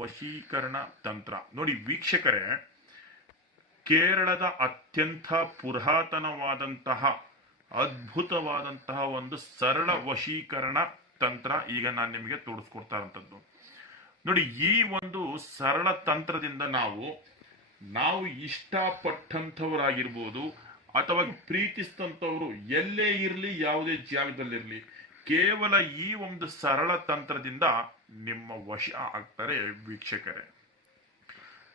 ವಶೀಕರಣ ತಂತ್ರ. ನೋಡಿ ವೀಕ್ಷಕರೇ, ಕೇರಳದ ಅತ್ಯಂತ ಪುರಾತನವಾದಂತಹ ಅದ್ಭುತವಾದಂತಹ ಒಂದು ಸರಳ ವಶೀಕರಣ ತಂತ್ರ ಈಗ ನಾನು ನಿಮಗೆ ತೋರಿಸ್ಕೊಡ್ತಾ ಇರುವಂತದ್ದು. ನೋಡಿ, ಈ ಒಂದು ಸರಳ ತಂತ್ರದಿಂದ ನಾವು ಇಷ್ಟಪಟ್ಟಂಥವರಾಗಿರ್ಬೋದು ಅಥವಾ ಪ್ರೀತಿಸಿದಂಥವ್ರು ಎಲ್ಲೇ ಇರಲಿ, ಯಾವುದೇ ಜಾಗದಲ್ಲಿರಲಿ, ಕೇವಲ ಈ ಒಂದು ಸರಳ ತಂತ್ರದಿಂದ ನಿಮ್ಮ ವಶ ಆಗ್ತಾರೆ ವೀಕ್ಷಕರೇ.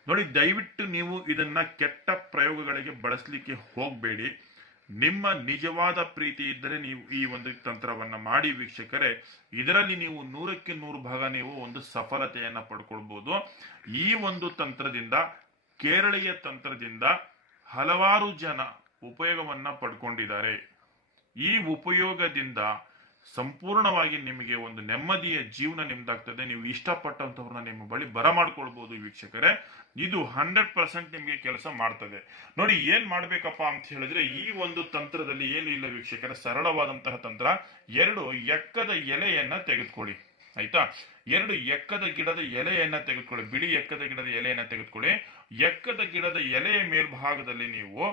ನೋಡಿ, ದಯವಿಟ್ಟು ನೀವು ಇದನ್ನ ಕೆಟ್ಟ ಪ್ರಯೋಗಗಳಿಗೆ ಬಳಸಲಿಕ್ಕೆ ಹೋಗಬೇಡಿ. ನಿಮ್ಮ ನಿಜವಾದ ಪ್ರೀತಿ ಇದ್ದರೆ ನೀವು ಈ ಒಂದು ತಂತ್ರವನ್ನ ಮಾಡಿ ವೀಕ್ಷಕರೇ. ಇದರಲ್ಲಿ ನೀವು 100ಕ್ಕೆ 100 ಭಾಗ ನೀವು ಒಂದು ಸಫಲತೆಯನ್ನ ಪಡ್ಕೊಳ್ಬಹುದು. ಈ ಒಂದು ತಂತ್ರದಿಂದ, ಕೇರಳೀಯ ತಂತ್ರದಿಂದ ಹಲವಾರು ಜನ ಉಪಯೋಗವನ್ನ ಪಡ್ಕೊಂಡಿದ್ದಾರೆ. ಈ ಉಪಯೋಗದಿಂದ ಸಂಪೂರ್ಣವಾಗಿ ನಿಮಗೆ ಒಂದು ನೆಮ್ಮದಿಯ ಜೀವನ ನಿಮ್ದಾಗ್ತದೆ. ನೀವು ಇಷ್ಟಪಟ್ಟಂತವ್ರನ್ನ ನಿಮ್ಮ ಬಳಿ ಬರಮಾಡ್ಕೊಳ್ಬಹುದು ವೀಕ್ಷಕರೇ. ಇದು 100% ನಿಮಗೆ ಕೆಲಸ ಮಾಡ್ತದೆ. ನೋಡಿ, ಏನ್ ಮಾಡ್ಬೇಕಪ್ಪ ಅಂತ ಹೇಳಿದ್ರೆ, ಈ ಒಂದು ತಂತ್ರದಲ್ಲಿ ಏನು ಇಲ್ಲ ವೀಕ್ಷಕರೇ, ಸರಳವಾದಂತಹ ತಂತ್ರ. 2 ಎಕ್ಕದ ಎಲೆಯನ್ನ ತೆಗೆದುಕೊಳ್ಳಿ. ಆಯ್ತಾ, 2 ಎಕ್ಕದ ಗಿಡದ ಎಲೆಯನ್ನ ತೆಗೆದುಕೊಳ್ಳಿ. ಬಿಳಿ ಎಕ್ಕದ ಗಿಡದ ಎಲೆಯನ್ನ ತೆಗೆದುಕೊಳ್ಳಿ. ಎಕ್ಕದ ಗಿಡದ ಎಲೆಯ ಮೇಲ್ಭಾಗದಲ್ಲಿ ನೀವು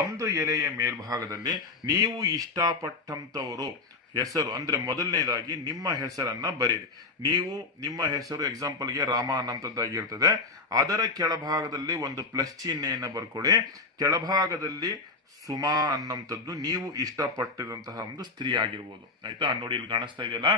1 ಎಲೆಯ ಮೇಲ್ಭಾಗದಲ್ಲಿ ನೀವು ಇಷ್ಟಪಟ್ಟಂತವರು ಹೆಸರು, ಅಂದ್ರೆ ಮೊದಲನೇದಾಗಿ ನಿಮ್ಮ ಹೆಸರನ್ನ ಬರೀರಿ. ನೀವು ನಿಮ್ಮ ಹೆಸರು ಎಕ್ಸಾಂಪಲ್ಗೆ ರಾಮ ಅನ್ನಂತದ್ದಾಗಿರ್ತದೆ. ಅದರ ಕೆಳಭಾಗದಲ್ಲಿ ಒಂದು ಪ್ಲಸ್ ಚಿಹ್ನೆಯನ್ನ ಬರ್ಕೊಳ್ಳಿ. ಕೆಳಭಾಗದಲ್ಲಿ ಸುಮಾ ಅನ್ನಂಥದ್ದು ನೀವು ಇಷ್ಟಪಟ್ಟಿದಂತಹ ಒಂದು ಸ್ತ್ರೀ ಆಗಿರ್ಬೋದು. ಆಯ್ತಾ, ನೋಡಿ ಇಲ್ಲಿ ಕಾಣಿಸ್ತಾ ಇದೆಯಲ್ಲ,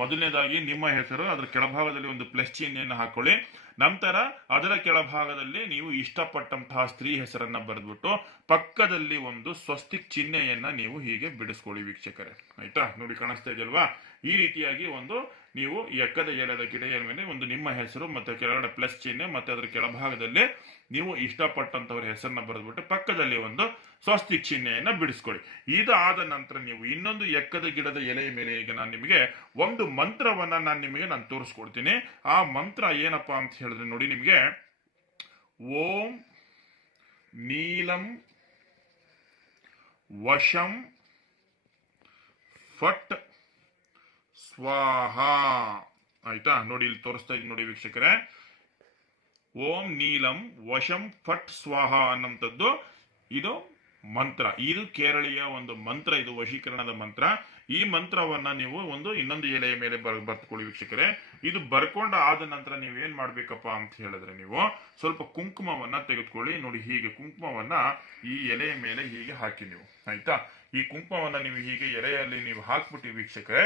ಮೊದಲನೇದಾಗಿ ನಿಮ್ಮ ಹೆಸರು, ಅದರ ಕೆಳಭಾಗದಲ್ಲಿ ಒಂದು ಪ್ಲಸ್ ಚಿಹ್ನೆಯನ್ನು ಹಾಕೊಳ್ಳಿ. ನಂತರ ಅದರ ಕೆಳಭಾಗದಲ್ಲಿ ನೀವು ಇಷ್ಟಪಟ್ಟಂತಹ ಸ್ತ್ರೀ ಹೆಸರನ್ನ ಬರೆದ್ಬಿಟ್ಟು ಪಕ್ಕದಲ್ಲಿ ಒಂದು ಸ್ವಸ್ತಿಕ್ ಚಿಹ್ನೆಯನ್ನ ನೀವು ಹೀಗೆ ಬಿಡಿಸ್ಕೊಳ್ಳಿ ವೀಕ್ಷಕರೇ. ಆಯ್ತಾ, ನೋಡಿ ಕಾಣಿಸ್ತಾ ಇದೆಯಲ್ವಾ, ಈ ರೀತಿಯಾಗಿ ಒಂದು ನೀವು ಎಕ್ಕದ ಎಲೆದ ಗಿಡದ ಮೇಲೆ ಒಂದು ನಿಮ್ಮ ಹೆಸರು ಮತ್ತೆ ಕೆಳಗಡೆ ಪ್ಲಸ್ ಚಿಹ್ನೆ ಮತ್ತೆ ಅದರ ಕೆಳಭಾಗದಲ್ಲಿ ನೀವು ಇಷ್ಟಪಟ್ಟಂತವರ ಹೆಸರನ್ನ ಬರೆದ್ಬಿಟ್ಟು ಪಕ್ಕದಲ್ಲಿ ಒಂದು ಸ್ವಸ್ತಿಕ್ ಚಿಹ್ನೆಯನ್ನ ಬಿಡಿಸ್ಕೊಳ್ಳಿ. ಇದಾದ ನಂತರ ನೀವು ಇನ್ನೊಂದು ಎಕ್ಕದ ಗಿಡದ ಎಲೆಯ ಮೇಲೆ ಈಗ ನಾನು ನಿಮಗೆ ಒಂದು ಮಂತ್ರವನ್ನ ನಾನು ತೋರಿಸ್ಕೊಡ್ತೀನಿ. ಆ ಮಂತ್ರ ಏನಪ್ಪಾ ಅಂತ ಹೇಳಿದ್ರೆ, ನೋಡಿ ನಿಮಗೆ ಓಂ ನೀಲಂ ವಶಂ ಫಟ್ ಸ್ವಾಹ. ಆಯ್ತಾ, ನೋಡಿ ಇಲ್ಲಿ ತೋರಿಸ್ತಾ ಇದ್ದೀನಿ ನೋಡಿ ವೀಕ್ಷಕರೇ, ಓಂ ನೀಲಂ ವಶಂ ಫಟ್ ಸ್ವಾಹ ಅನ್ನೋಂಥದ್ದು ಇದು ಮಂತ್ರ. ಇದು ಕೇರಳೀಯ ಒಂದು ಮಂತ್ರ, ಇದು ವಶೀಕರಣದ ಮಂತ್ರ. ಈ ಮಂತ್ರವನ್ನ ನೀವು ಇನ್ನೊಂದು ಎಲೆಯ ಮೇಲೆ ಬರ್ಕೊಳ್ಳಿ ವೀಕ್ಷಕರೇ. ಇದು ಬರ್ಕೊಂಡ ಆದ ನಂತರ ನೀವೇನ್ ಮಾಡ್ಬೇಕಪ್ಪ ಅಂತ ಹೇಳಿದ್ರೆ, ನೀವು ಸ್ವಲ್ಪ ಕುಂಕುಮವನ್ನ ತೆಗೆದುಕೊಳ್ಳಿ. ನೋಡಿ, ಹೀಗೆ ಕುಂಕುಮವನ್ನ ಈ ಎಲೆಯ ಮೇಲೆ ಹೀಗೆ ಹಾಕಿ ನೀವು. ಆಯ್ತಾ, ಈ ಕುಂಕುಮವನ್ನ ನೀವು ಹೀಗೆ ಎಲೆಯಲ್ಲಿ ನೀವು ಹಾಕ್ಬಿಟ್ಟು ವೀಕ್ಷಕರೇ,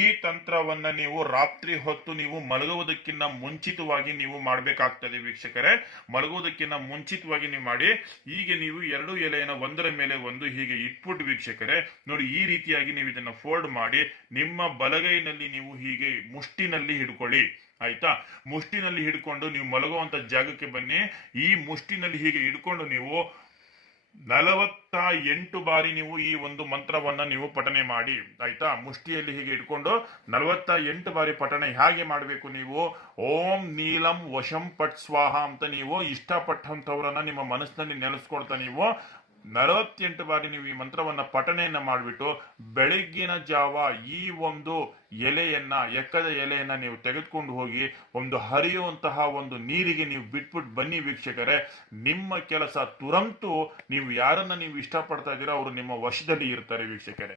ಈ ತಂತ್ರವನ್ನ ನೀವು ರಾತ್ರಿ ಹೊತ್ತು ನೀವು ಮಲಗುವುದಕ್ಕಿಂತ ಮುಂಚಿತವಾಗಿ ನೀವು ಮಾಡ್ಬೇಕಾಗ್ತದೆ ವೀಕ್ಷಕರೇ. ಮಲಗುವುದಕ್ಕಿಂತ ಮುಂಚಿತವಾಗಿ ನೀವು ಮಾಡಿ. ಹೀಗೆ ನೀವು 2 ಎಲೆಯನ್ನ ಒಂದರ ಮೇಲೆ ಒಂದು ಹೀಗೆ ಇಟ್ಬಿಟ್ಟು ವೀಕ್ಷಕರೇ, ನೋಡಿ ಈ ರೀತಿಯಾಗಿ ನೀವು ಇದನ್ನ ಫೋಲ್ಡ್ ಮಾಡಿ ನಿಮ್ಮ ಬಲಗೈನಲ್ಲಿ ನೀವು ಹೀಗೆ ಮುಷ್ಟಿನಲ್ಲಿ ಹಿಡ್ಕೊಳ್ಳಿ. ಆಯ್ತಾ, ಮುಷ್ಟಿನಲ್ಲಿ ಹಿಡ್ಕೊಂಡು ನೀವು ಮಲಗುವಂತ ಜಾಗಕ್ಕೆ ಬನ್ನಿ. ಈ ಮುಷ್ಟಿನಲ್ಲಿ ಹೀಗೆ ಹಿಡ್ಕೊಂಡು ನೀವು 48 ಬಾರಿ ನೀವು ಈ ಒಂದು ಮಂತ್ರವನ್ನ ನೀವು ಪಠನೆ ಮಾಡಿ. ಆಯ್ತಾ, ಮುಷ್ಟಿಯಲ್ಲಿ ಹೀಗೆ ಇಟ್ಕೊಂಡು 48 ಬಾರಿ ಪಠನೆ ಹೇಗೆ ಮಾಡಬೇಕು, ನೀವು ಓಂ ನೀಲಂ ವಶಂ ಪಟ್ ಸ್ವಾಹ ಅಂತ ನೀವು ಇಷ್ಟಪಟ್ಟಂತವ್ರನ್ನ ನಿಮ್ಮ ಮನಸ್ಸಿನಲ್ಲಿ ನೆನೆಸ್ಕೊಳ್ತಾ ನೀವು 48 ಬಾರಿ ನೀವು ಈ ಮಂತ್ರವನ್ನ ಪಠನೆಯನ್ನ ಮಾಡಿಬಿಟ್ಟು ಬೆಳಗ್ಗಿನ ಜಾವ ಈ ಒಂದು ಎಲೆಯನ್ನ, ಎಕ್ಕದ ಎಲೆಯನ್ನ ನೀವು ತೆಗೆದುಕೊಂಡು ಹೋಗಿ ಒಂದು ಹರಿಯುವಂತಹ ಒಂದು ನೀರಿಗೆ ನೀವು ಬಿಟ್ಬಿಟ್ಟು ಬನ್ನಿ ವೀಕ್ಷಕರೇ. ನಿಮ್ಮ ಕೆಲಸ ತುರಂತು, ನೀವು ಯಾರನ್ನ ನೀವು ಇಷ್ಟಪಡ್ತಾ ಇದ್ದೀರಾ ಅವರು ನಿಮ್ಮ ವಶದಲ್ಲಿ ಇರ್ತಾರೆ ವೀಕ್ಷಕರೇ.